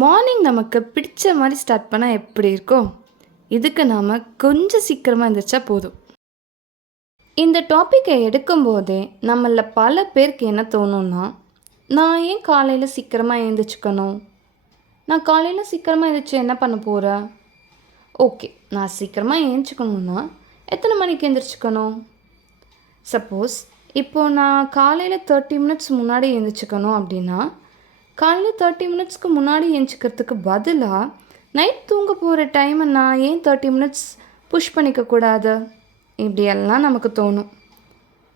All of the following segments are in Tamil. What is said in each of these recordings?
மார்னிங் நமக்கு பிடிச்ச மாதிரி ஸ்டார்ட் பண்ணால் எப்படி இருக்கும்? இதுக்கு நாம் கொஞ்சம் சீக்கிரமாக எழுந்திரிச்சா போதும். இந்த டாப்பிக்கை எடுக்கும்போதே நம்மள பல பேருக்கு என்ன தோணும்னா, நான் ஏன் காலையில் சீக்கிரமாக எழுந்திரிச்சுக்கணும்? நான் காலையில் சீக்கிரமாக எழுந்திரிச்சு என்ன பண்ண போகிறேன்? ஓகே, நான் சீக்கிரமாக எழுந்திரிச்சுக்கணுன்னா எத்தனை மணிக்கு எழுந்திரிச்சுக்கணும்? சப்போஸ் இப்போது நான் காலையில் 30 மினிட்ஸ் முன்னாடி எழுந்திரிச்சுக்கணும் அப்படின்னா, காலையில் 30 மினிட்ஸ்க்கு முன்னாடி எழுந்திரிக்கிறதுக்கு பதிலாக நைட் தூங்க போகிற டைமை நான் ஏன் 30 மினிட்ஸ் புஷ் பண்ணிக்கக்கூடாது? இப்படியெல்லாம் நமக்கு தோணும்.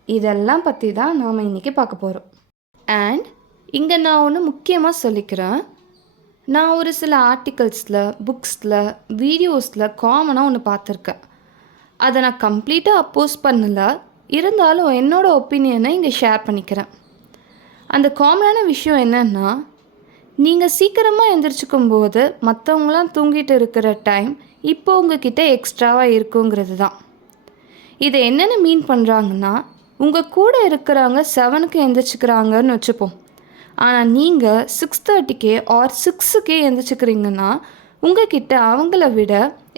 இதெல்லாம் பற்றி தான் நாம் இன்றைக்கி பார்க்க போகிறோம். அண்ட் இங்கே நான் ஒன்று முக்கியமாக சொல்லிக்கிறேன். நான் ஒரு சில ஆர்டிகல்ஸில், புக்ஸில், வீடியோஸில் காமனாக ஒன்று பார்த்துருக்கேன். அதை நான் கம்ப்ளீட்டாக அப்போஸ் பண்ணலை, இருந்தாலும் என்னோடய ஒப்பீனியனை இங்கே ஷேர் பண்ணிக்கிறேன். அந்த காமனான விஷயம் என்னென்னா, நீங்கள் சீக்கிரமாக எழுந்திரிச்சிக்கும் போது மற்றவங்களாம் தூங்கிட்டு இருக்கிற டைம் இப்போ உங்ககிட்ட எக்ஸ்ட்ராவாக இருக்குங்கிறது தான். இதை என்னென்ன மீன் பண்ணுறாங்கன்னா, உங்கள் கூட இருக்கிறவங்க 7க்கு எழுந்திரிச்சிக்கிறாங்கன்னு வச்சுப்போம். ஆனால் நீங்கள் 6:30 ஆர் 6க்கே எழுந்திரிச்சிக்கிறீங்கன்னா உங்ககிட்ட அவங்கள விட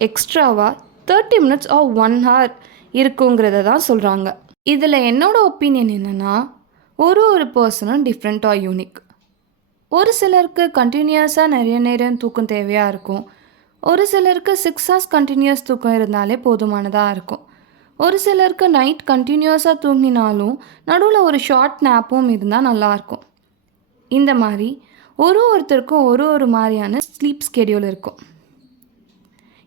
எக்ஸ்ட்ராவாக 30 மினிட்ஸ் ஆர் 1 ஹவர் இருக்குங்கிறத தான் சொல்கிறாங்க. இதில் என்னோடய ஒப்பீனியன் என்னென்னா, ஒரு பர்சனும் டிஃப்ரெண்ட் ஆர் யூனிக். ஒரு சிலருக்கு கண்டினியூஸாக நிறைய நேரம் தூக்கம் தேவையாக இருக்கும். ஒரு சிலருக்கு 6 ஹவர்ஸ் கண்டினியூஸ் தூக்கம் இருந்தாலே போதுமானதாக இருக்கும். ஒரு சிலருக்கு நைட் கண்டினியூஸாக தூங்கினாலும் நடுவில் ஒரு ஷார்ட் நேப்பும் இருந்தால் நல்லாயிருக்கும். இந்த மாதிரி ஒருத்தருக்கும் ஒரு மாதிரியான ஸ்லீப் ஸ்கெடியூல் இருக்கும்.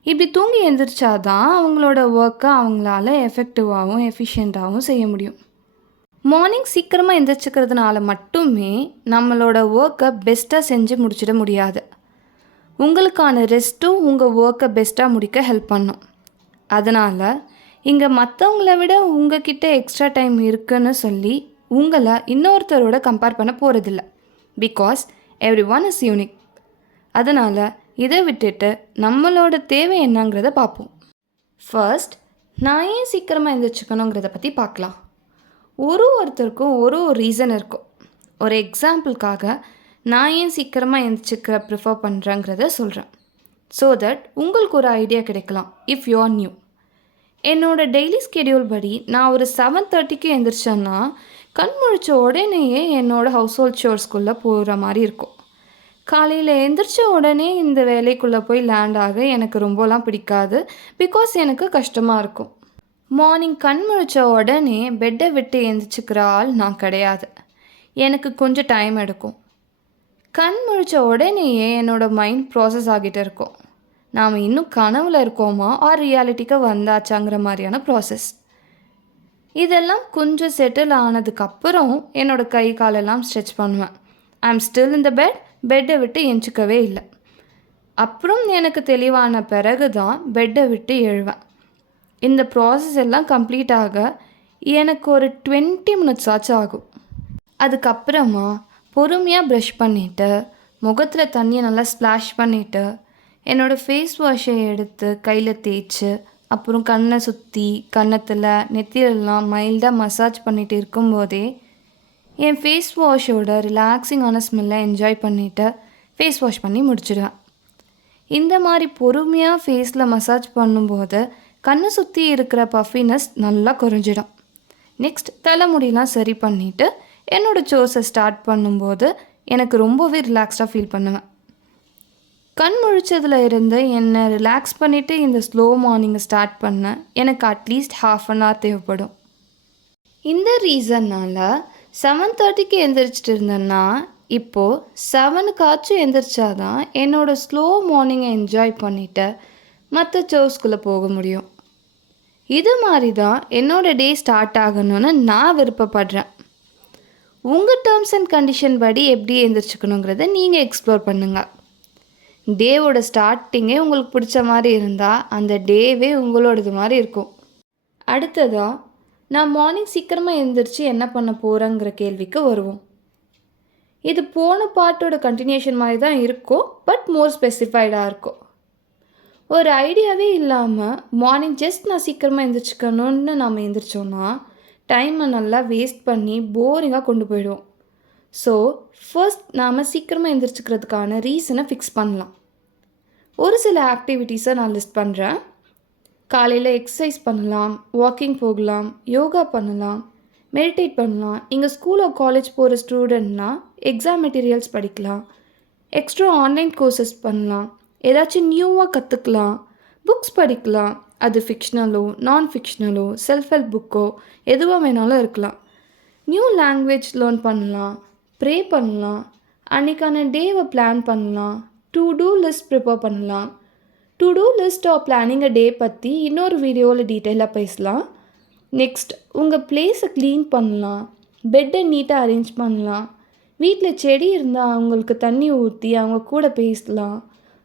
இப்படி தூங்கி எழுந்திரிச்சாதான் அவங்களோட ஒர்க்கை அவங்களால எஃபெக்டிவாகவும் எஃபிஷியண்ட்டாகவும் செய்ய முடியும். மார்னிங் சீக்கிரமாக எழுந்திரிச்சிக்கிறதுனால மட்டுமே நம்மளோட ஒர்க்கை பெஸ்ட்டாக செஞ்சு முடிச்சிட முடியாது. உங்களுக்கான ரெஸ்ட்டும் உங்கள் ஒர்க்கை பெஸ்ட்டாக முடிக்க ஹெல்ப் பண்ணும். அதனால் இங்கே மற்றவங்கள விட உங்ககிட்ட எக்ஸ்ட்ரா டைம் இருக்குன்னு சொல்லி உங்களை இன்னொருத்தரோட கம்பேர் பண்ண போகிறதில்ல. Because every one is unique. அதனால் இதை விட்டுட்டு நம்மளோட தேவை என்னங்கிறத பார்ப்போம். ஃபர்ஸ்ட், நான் ஏன் சீக்கிரமாக எழுந்திரிச்சிக்கணுங்கிறத பற்றி பார்க்கலாம். ஒருத்தருக்கும் ஒரு ரீசன் இருக்கும். ஒரு எக்ஸாம்பிளுக்காக நான் ஏன் சீக்கிரமாக எழுந்திரிச்சிக்க ப்ரிஃபர் பண்ணுறேங்கிறத சொல்கிறேன். ஸோ தட் உங்களுக்கு ஒரு ஐடியா கிடைக்கலாம் இஃப் யூ ஆர் நியூ. என்னோடய டெய்லி ஸ்கெடியூல் படி நான் ஒரு 7:30க்கு எழுந்திரிச்சேன்னா கண் முழிச்ச உடனேயே என்னோடய ஹவுஸ் ஹோல்ட் ஷோர்ஸ்குள்ளே போகிற மாதிரி இருக்கும். காலையில் எழுந்திரிச்ச உடனே இந்த வேலைக்குள்ளே போய் லேண்ட் ஆக எனக்கு ரொம்பலாம் பிடிக்காது. பிகாஸ் எனக்கு கஷ்டமாக இருக்கும். மார்னிங் கண் முழிச்ச உடனே பெட்டை விட்டு எழுந்திரிச்சிக்கிற ஆள் நான் கிடையாது. எனக்கு கொஞ்சம் டைம் எடுக்கும். கண் முழிச்ச உடனேயே என்னோடய மைண்ட் ப்ராசஸ் ஆகிட்டு இருக்கும். நாம் இன்னும் கனவில் இருக்கோமா ஆர் ரியாலிட்டிக்கு வந்தாச்சாங்கிற மாதிரியான ப்ராசஸ். இதெல்லாம் கொஞ்சம் செட்டில் ஆனதுக்கப்புறம் என்னோடய கை காலெல்லாம் ஸ்ட்ரெச் பண்ணுவேன். ஐ எம் ஸ்டில் இன் த பெட்டை விட்டு எஞ்சிக்கவே இல்லை. அப்புறம் எனக்கு தெளிவான பிறகு தான் பெட்டை விட்டு எழுவேன். இந்த ப்ராசஸ் எல்லாம் கம்ப்ளீட் ஆக எனக்கு ஒரு 20 மினிட்ஸ் ஆச்சு ஆகும். அதுக்கப்புறமா பொறுமையாக ப்ரஷ் பண்ணிவிட்டு முகத்தில் தண்ணியை நல்லா ஸ்ப்ளாஷ் பண்ணிவிட்டு என்னோடய ஃபேஸ் வாஷை எடுத்து கையில் தேய்ச்சி அப்புறம் கண்ணை சுற்றி கன்னத்தில் நெத்தியிலெல்லாம் மைல்டாக மசாஜ் பண்ணிகிட்டு இருக்கும்போதே என் ஃபேஸ் வாஷோட ரிலாக்ஸிங்கான ஸ்மெல்லை என்ஜாய் பண்ணிவிட்டு ஃபேஸ் வாஷ் பண்ணி முடிச்சிடுவேன். இந்த மாதிரி பொறுமையாக ஃபேஸில் மசாஜ் பண்ணும்போது கண்ணை சுற்றி இருக்கிற பஃபினஸ் நல்லா குறைஞ்சிடும். நெக்ஸ்ட் தலைமுடியெலாம் சரி பண்ணிவிட்டு என்னோடய சோர்ஸை ஸ்டார்ட் பண்ணும்போது எனக்கு ரொம்பவே ரிலாக்ஸ்டாக ஃபீல் பண்ணுவேன். கண் முழிச்சதில் இருந்து என்னை ரிலாக்ஸ் பண்ணிவிட்டு இந்த ஸ்லோ மார்னிங்கை ஸ்டார்ட் பண்ண எனக்கு அட்லீஸ்ட் 1/2 hour தேவைப்படும். இந்த ரீசன்னால் 7:30க்கு எழுந்திரிச்சிட்டு இருந்தேன்னா இப்போது 7க்காச்சும் எழுந்திரிச்சாதான் என்னோடய ஸ்லோ மார்னிங்கை என்ஜாய் பண்ணிவிட்டு மற்ற சோர்ஸ்குள்ளே போக முடியும். இது மாதிரி தான் என்னோடய டே ஸ்டார்ட் ஆகணும்னு நான் விருப்பப்படுறேன். உங்கள் டேர்ம்ஸ் அண்ட் கண்டிஷன் படி எப்படி எழுந்திரிச்சிக்கணுங்கிறத நீங்கள் எக்ஸ்ப்ளோர் பண்ணுங்கள். டேவோட ஸ்டார்டிங்கே உங்களுக்கு பிடிச்ச மாதிரி இருந்தால் அந்த டேவே உங்களோடது மாதிரி இருக்கும். அடுத்ததாக நான் மார்னிங் சீக்கிரமாக எழுந்திரிச்சு என்ன பண்ண போகிறேங்கிற கேள்விக்கு வருவோம். இது போன பாட்டோட கண்டினியூஷன் மாதிரி தான் இருக்கும், பட் மோர் ஸ்பெசிஃபைடாக இருக்கும். ஒரு ஐடியாவே இல்லாமல் மார்னிங் ஜஸ்ட் நான் சீக்கிரமாக எழுந்திரிச்சிக்கணும்னு நாம் எழுந்திரிச்சோன்னா டைமை நல்லா வேஸ்ட் பண்ணி போரிங்காக கொண்டு போயிடுவோம். ஸோ ஃபர்ஸ்ட் நாம் சீக்கிரமாக எந்திரிச்சிக்கிறதுக்கான ரீசனை ஃபிக்ஸ் பண்ணலாம். ஒரு சில ஆக்டிவிட்டீஸை நான் லிஸ்ட் பண்ணுறேன். காலையில் எக்ஸசைஸ் பண்ணலாம், வாக்கிங் போகலாம், யோகா பண்ணலாம், மெடிடேட் பண்ணலாம். நீங்கள் ஸ்கூல் காலேஜ் போகிற ஸ்டூடெண்ட்னா எக்ஸாம் மெட்டீரியல்ஸ் படிக்கலாம், எக்ஸ்ட்ரா ஆன்லைன் கோர்சஸ் பண்ணலாம், ஏதாச்சும் நியூவாக கற்றுக்கலாம், புக்ஸ் படிக்கலாம். அது ஃபிக்ஷனலோ நான் ஃபிக்ஷனலோ செல்ஃப் ஹெல்ப் புக்கோ எதுவாக வேணாலும் இருக்கலாம். நியூ லாங்குவேஜ் லேர்ன் பண்ணலாம், ப்ரே பண்ணலாம், அன்றைக்கான டேவை பிளான் பண்ணலாம், டு டூ லிஸ்ட் ப்ரிப்பேர் பண்ணலாம். To do list or planning a day பற்றி இன்னொரு வீடியோவில் டீட்டெயிலாக பேசலாம். நெக்ஸ்ட் உங்கள் பிளேஸை க்ளீன் பண்ணலாம், பெட்டை நீட்டாக அரேஞ்ச் பண்ணலாம், வீட்டில் செடி இருந்தால் அவங்களுக்கு தண்ணி ஊற்றி அவங்க கூட பேசலாம்,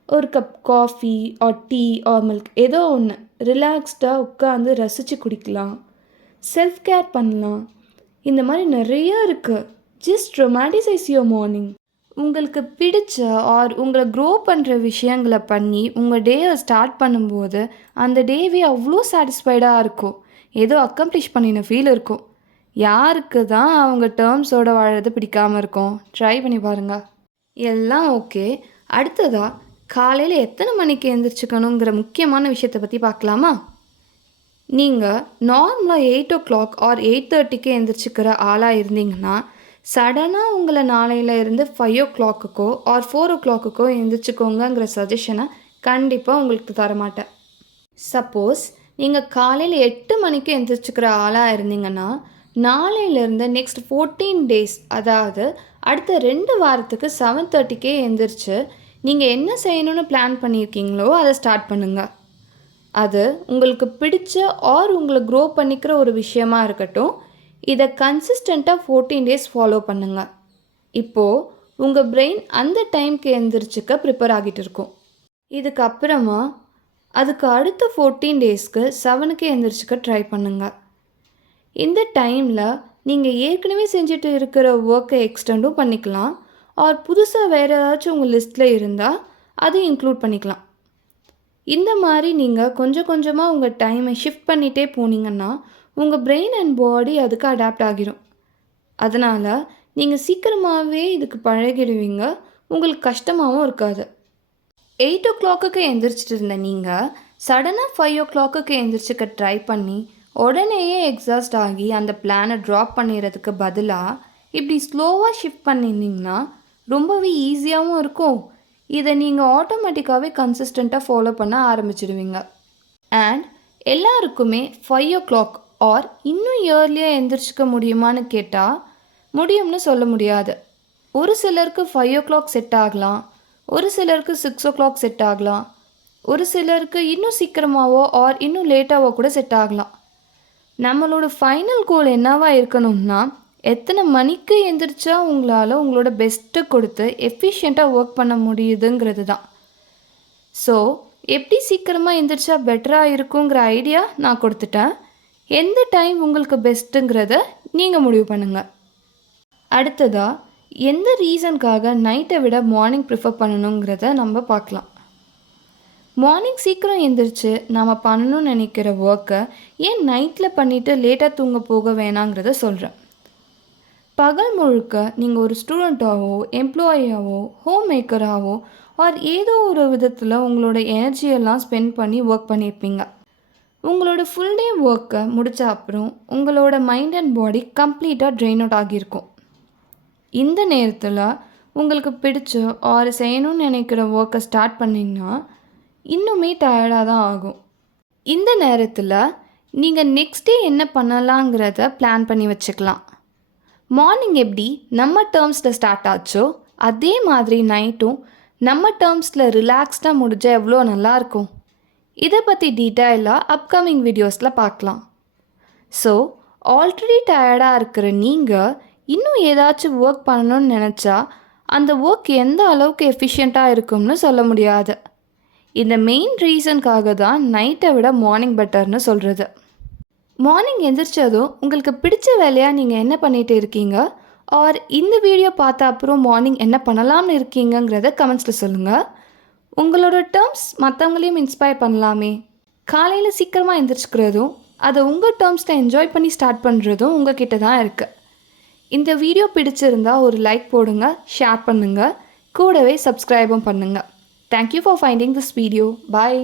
ஒரு cup coffee or tea or milk ஏதோ ஒன்று ரிலாக்ஸ்டாக உட்காந்து ரசித்து குடிக்கலாம், செல்ஃப் கேர் பண்ணலாம். இந்த மாதிரி நிறைய இருக்குது. Just romanticise your morning. உங்களுக்கு பிடிச்ச ஆர் உங்களை க்ரோ பண்ணுற விஷயங்களை பண்ணி உங்கள் டேவை ஸ்டார்ட் பண்ணும்போது அந்த டேவே அவ்வளோ சாட்டிஸ்ஃபைடாக இருக்கும். ஏதோ அக்கம்ப்ளிஷ் பண்ணின ஃபீல் இருக்கும். யாருக்கு தான் அவங்க டேர்ம்ஸோடு வாழறது பிடிக்காமல் இருக்கும்? ட்ரை பண்ணி பாருங்கள். எல்லாம் ஓகே. அடுத்ததாக காலையில் எத்தனை மணிக்கு எழுந்திரிச்சிக்கணுங்கிற முக்கியமான விஷயத்தை பற்றி பார்க்கலாமா? நீங்கள் நார்மலாக 8 o'clock ஆர் 8:30க்கு எழுந்திரிச்சிக்கிற ஆளாக இருந்தீங்கன்னா சடனாக உங்களை நாளையில் இருந்து 5 o'clockக்கோ ஆர் 4 o'clockக்கோ எழுந்திரிச்சிக்கோங்கிற சஜஷனை கண்டிப்பாக உங்களுக்கு தரமாட்டேன். சப்போஸ் நீங்கள் காலையில் 8 மணிக்கு எழுந்திரிச்சிக்கிற ஆளாக இருந்தீங்கன்னா நாளையிலேருந்து நெக்ஸ்ட் 14 days, அதாவது அடுத்த 2 வாரத்துக்கு 7:30க்கே எழுந்திரிச்சு நீங்கள் என்ன செய்யணும்னு பிளான் பண்ணியிருக்கீங்களோ அதை ஸ்டார்ட் பண்ணுங்கள். அது உங்களுக்கு பிடிச்ச ஆர் உங்களை க்ரோ பண்ணிக்கிற ஒரு விஷயமா இருக்கட்டும். இதை கன்சிஸ்டண்ட்டாக 14 days ஃபாலோ பண்ணுங்கள். இப்போது உங்கள் பிரெயின் அந்த டைம்க்கு எழுந்திரிச்சிக்க ப்ரிப்பேர் ஆகிட்டு இருக்கும். இதுக்கப்புறமா அதுக்கு அடுத்த 14 daysக்கு 7க்கு எழுந்திரிச்சிக்க ட்ரை பண்ணுங்கள். இந்த டைமில் நீங்கள் ஏற்கனவே செஞ்சுட்டு இருக்கிற ஒர்க்கை எக்ஸ்டெண்டும் பண்ணிக்கலாம், ஆர் புதுசாக வேறு ஏதாச்சும் உங்கள் லிஸ்ட்டில் இருந்தால் அதை இன்க்ளூட் பண்ணிக்கலாம். இந்த மாதிரி நீங்கள் கொஞ்சம் கொஞ்சமாக உங்கள் டைமை ஷிஃப்ட் பண்ணிகிட்டே போனீங்கன்னா உங்கள் பிரெயின் அண்ட் பாடி அதுக்கு அடாப்ட் ஆகிரும். அதனால் நீங்கள் சீக்கிரமாகவே இதுக்கு பழகிடுவீங்க, உங்களுக்கு கஷ்டமாகவும் இருக்காது. 8 o'clockக்கு எழுந்திரிச்சிட்டு இருந்த நீங்கள் சடனாக 5 o'clockக்கு எழுந்திரிச்சிக்க ட்ரை பண்ணி உடனேயே எக்ஸாஸ்ட் ஆகி அந்த பிளானை ட்ராப் பண்ணிடுறதுக்கு பதிலாக இப்படி ஸ்லோவாக ஷிஃப்ட் பண்ணியிருந்தீங்கன்னா ரொம்பவே ஈஸியாகவும் இருக்கும். இதை நீங்கள் ஆட்டோமேட்டிக்காகவே கன்சிஸ்டண்ட்டாக ஃபாலோ பண்ண ஆரம்பிச்சிடுவீங்க. அண்ட் எல்லாருக்குமே 5 o'clock ஆர் இன்னும் இயர்லியாக எழுந்திரிச்சிக்க முடியுமான்னு கேட்டால் முடியும்னு சொல்ல முடியாது. ஒரு சிலருக்கு 5 o'clock செட் ஆகலாம், ஒரு சிலருக்கு 6 o'clock செட் ஆகலாம், ஒரு சிலருக்கு இன்னும் சீக்கிரமாகவோ ஆர் இன்னும் லேட்டாகவோ கூட செட் ஆகலாம். நம்மளோட ஃபைனல் கோல் என்னவாக இருக்கணும்னா எத்தனை மணிக்கு எழுந்திரிச்சா உங்களால் உங்களோட பெஸ்ட்டை கொடுத்து எஃபிஷியண்ட்டாக ஒர்க் பண்ண முடியுதுங்கிறது தான். ஸோ எப்படி சீக்கிரமாக எழுந்திரிச்சா பெட்டராக இருக்குங்கிற ஐடியா நான் கொடுத்துட்டேன். எந்த டைம் உங்களுக்கு பெஸ்ட்டுங்கிறத நீங்கள் முடிவு பண்ணுங்கள். அடுத்ததாக எந்த ரீசனுக்காக நைட்டை விட மார்னிங் ப்ரிஃபர் பண்ணணுங்கிறத நம்ம பார்க்கலாம். மார்னிங் சீக்கிரம் எழுந்திரிச்சு நாம் பண்ணணும்னு நினைக்கிற ஒர்க்கை ஏன் நைட்டில் பண்ணிவிட்டு லேட்டாக தூங்க போக வேணாங்கிறத சொல்கிறேன். பகல் முழுக்க நீங்கள் ஒரு ஸ்டூடெண்ட்டாகவோ எம்ப்ளாயியாவோ ஹோம் மேக்கராகவோ ஆர் ஏதோ ஒரு விதத்தில் உங்களோட எனர்ஜியெல்லாம் ஸ்பெண்ட் பண்ணி ஒர்க் பண்ணியிருப்பீங்க. உங்களோட ஃபுல் டே ஒர்க்கை முடித்த அப்புறம் உங்களோட மைண்ட் அண்ட் பாடி கம்ப்ளீட்டாக ட்ரெயின் அவுட் ஆகியிருக்கும். இந்த நேரத்தில் உங்களுக்கு பிடிச்ச ஆர் செய்யணும்னு நினைக்கிற ஒர்க்கை ஸ்டார்ட் பண்ணிங்கன்னா இன்னுமே டயர்டாக தான் ஆகும். இந்த நேரத்தில் நீங்கள் நெக்ஸ்ட் டே என்ன பண்ணலாங்கிறத பிளான் பண்ணி வச்சுக்கலாம். மார்னிங் எப்படி நம்ம டேர்ம்ஸில் ஸ்டார்ட் ஆச்சோ அதே மாதிரி நைட்டும் நம்ம டேர்ம்ஸில் ரிலாக்ஸ்டாக முடிஞ்சால் எவ்வளோ நல்லாயிருக்கும். இதை பற்றி டீட்டெயிலாக அப்கமிங் வீடியோஸில் பார்க்கலாம். ஸோ ஆல்ரெடி டயர்டாக இருக்கிற நீங்கள் இன்னும் ஏதாச்சும் ஒர்க் பண்ணணும்னு நினச்சா அந்த ஒர்க் எந்த அளவுக்கு எஃபிஷியண்ட்டாக இருக்கும்னு சொல்ல முடியாது. இந்த மெயின் ரீசனுக்காக தான் நைட்டை விட மார்னிங் பெட்டர்னு சொல்கிறது. மார்னிங் எந்திரிச்சதும் உங்களுக்கு பிடிச்ச வேலையாக நீங்கள் என்ன பண்ணிகிட்டு இருக்கீங்க ஆர் இந்த வீடியோ பார்த்த அப்புறம் மார்னிங் என்ன பண்ணலாம்னு இருக்கீங்கங்கிறத கமெண்ட்ஸில் சொல்லுங்கள். உங்களோட டேர்ம்ஸ் மற்றவங்களையும் இன்ஸ்பயர் பண்ணலாமே. காலையில் சீக்கிரமாக எந்திரிச்சிக்கிறதும் அதை உங்கள் டேர்ம்ஸில் என்ஜாய் பண்ணி ஸ்டார்ட் பண்ணுறதும் உங்கள் கிட்ட தான் இருக்குது. இந்த வீடியோ பிடிச்சிருந்தா ஒரு லைக் போடுங்க, ஷேர் பண்ணுங்கள், கூடவே சப்ஸ்கிரைபும் பண்ணுங்கள். Thank you for finding this video. Bye.